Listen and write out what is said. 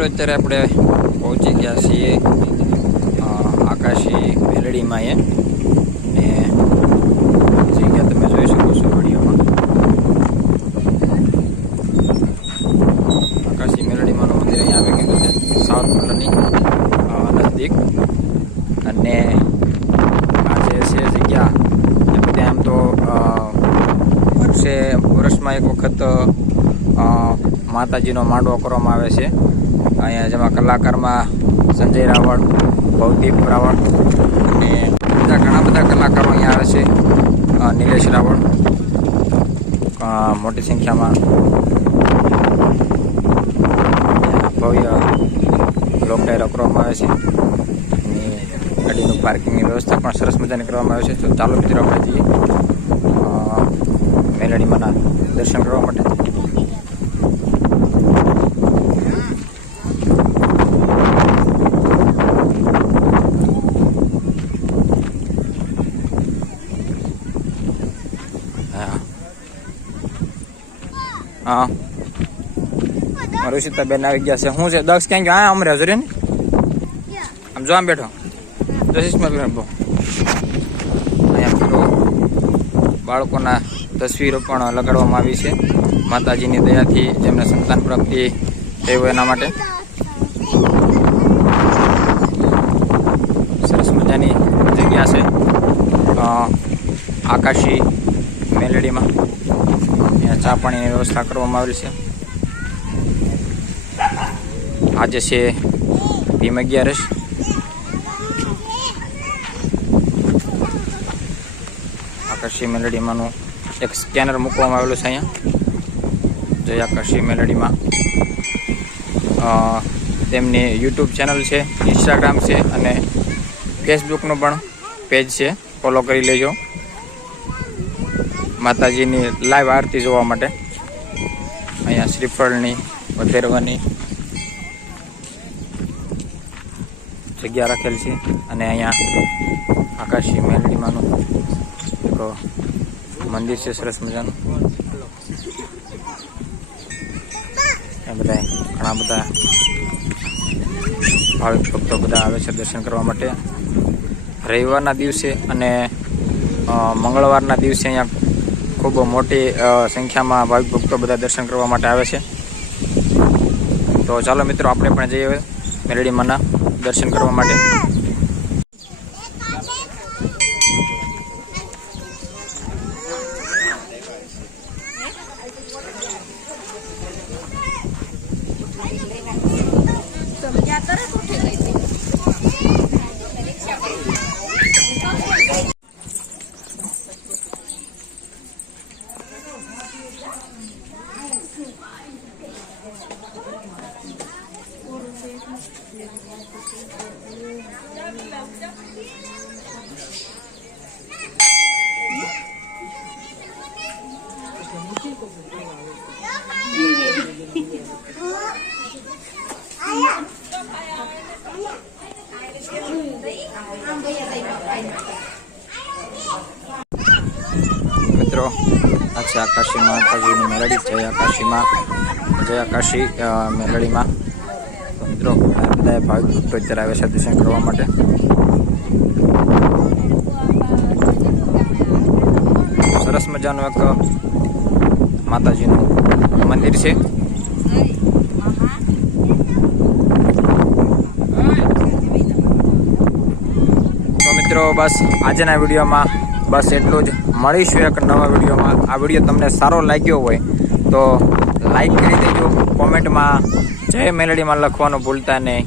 મિત્રો અત્યારે આપણે પહોંચી ગયા છીએ આકાશી મેલડીમાં ને જગ્યા તમે જોઈ શકો છો વિડીયોમાં। આકાશી મેલડીમાંનું મંદિર અહીંયા આવી ગયું છે સાવરકુંડલાની નજદીક। અને આ જે છે જગ્યા એ બધે આમ તો વર્ષમાં એક વખત માતાજીનો માંડવો કરવામાં આવે છે અહીંયા, જેમાં કલાકારમાં સંજય રાવળ, ભવદીપ રાવળ અને ઘણા બધા કલાકારો અહીંયા આવે છે। નિલેશ રાવળ મોટી સંખ્યામાં ભવ્ય લોક ડાયરો કરવામાં આવે છે અને ગાડીનું પાર્કિંગની વ્યવસ્થા પણ સરસ મજાની કરવામાં આવે છે। તો ચાલો મિત્રો આપણે જઈએ મેલડીમાંના દર્શન કરવા માટે। હા ઋષિતાબેન આવી ગયા છે। શું છે દક્ષ ક્યાં ગયો? હા અમરે હજુ ને આમ જો આમ બેઠો અહીંયા પેલો બાળકોના તસવીરો પણ લગાડવામાં આવી છે માતાજીની દયાથી જેમને સંતાન પ્રાપ્તિ થઈ હોય એના માટે। સરસ મજાની જગ્યા છે આકાશી મેલડીમાં। અહીંયા ચા પાણીની વ્યવસ્થા કરવામાં આવેલી છે। આજે છે ભીમ 11. આકાશી મેલડીમાંનું એક સ્કેનર મૂકવામાં આવેલું છે અહીંયા। જય આકાશી મેલડીમાં તેમની યુટ્યુબ ચેનલ છે, ઇન્સ્ટાગ્રામ છે અને ફેસબુકનું પણ પેજ છે, ફોલો કરી લેજો માતાજીની લાઈવ આરતી જોવા માટે। અહીંયા શ્રીફળની વધેરવાની જગ્યા રાખેલ છે અને અહીંયા આકાશી મેલડીમાંનું એક મંદિર છે સરસ મજાનું। એ બધા ઘણા બધા ભાવિક ભક્તો બધા આવે છે દર્શન કરવા માટે। રવિવારના દિવસે અને મંગળવારના દિવસે અહીંયા ખૂબ મોટી સંખ્યામાં ભાવિક ભક્તો બધા દર્શન કરવા માટે આવે છે। તો ચાલો મિત્રો આપણે પણ જઈએ મેલડીમાંના દર્શન કરવા માટે। મિત્રો આ છે આકાશી માતાજીની મેલડી, જય આકાશીમાં, જય આકાશી મેલડીમાં। તો મિત્રો બધા ભાવિક ભક્તો અત્યારે આવે છે દર્શન કરવા માટે। સરસ મજાનું એક માતાજીનું મંદિર છે। તો મિત્રો બસ આજના વિડીયોમાં બસ એટલું જ। મળીશું એક નવા વિડીયોમાં। આ વિડીયો તમને સારો લાગ્યો હોય તો લાઈક કરી દેજો, કોમેન્ટમાં જય મેલડીમાં લખવાનું ભૂલતા નહીં।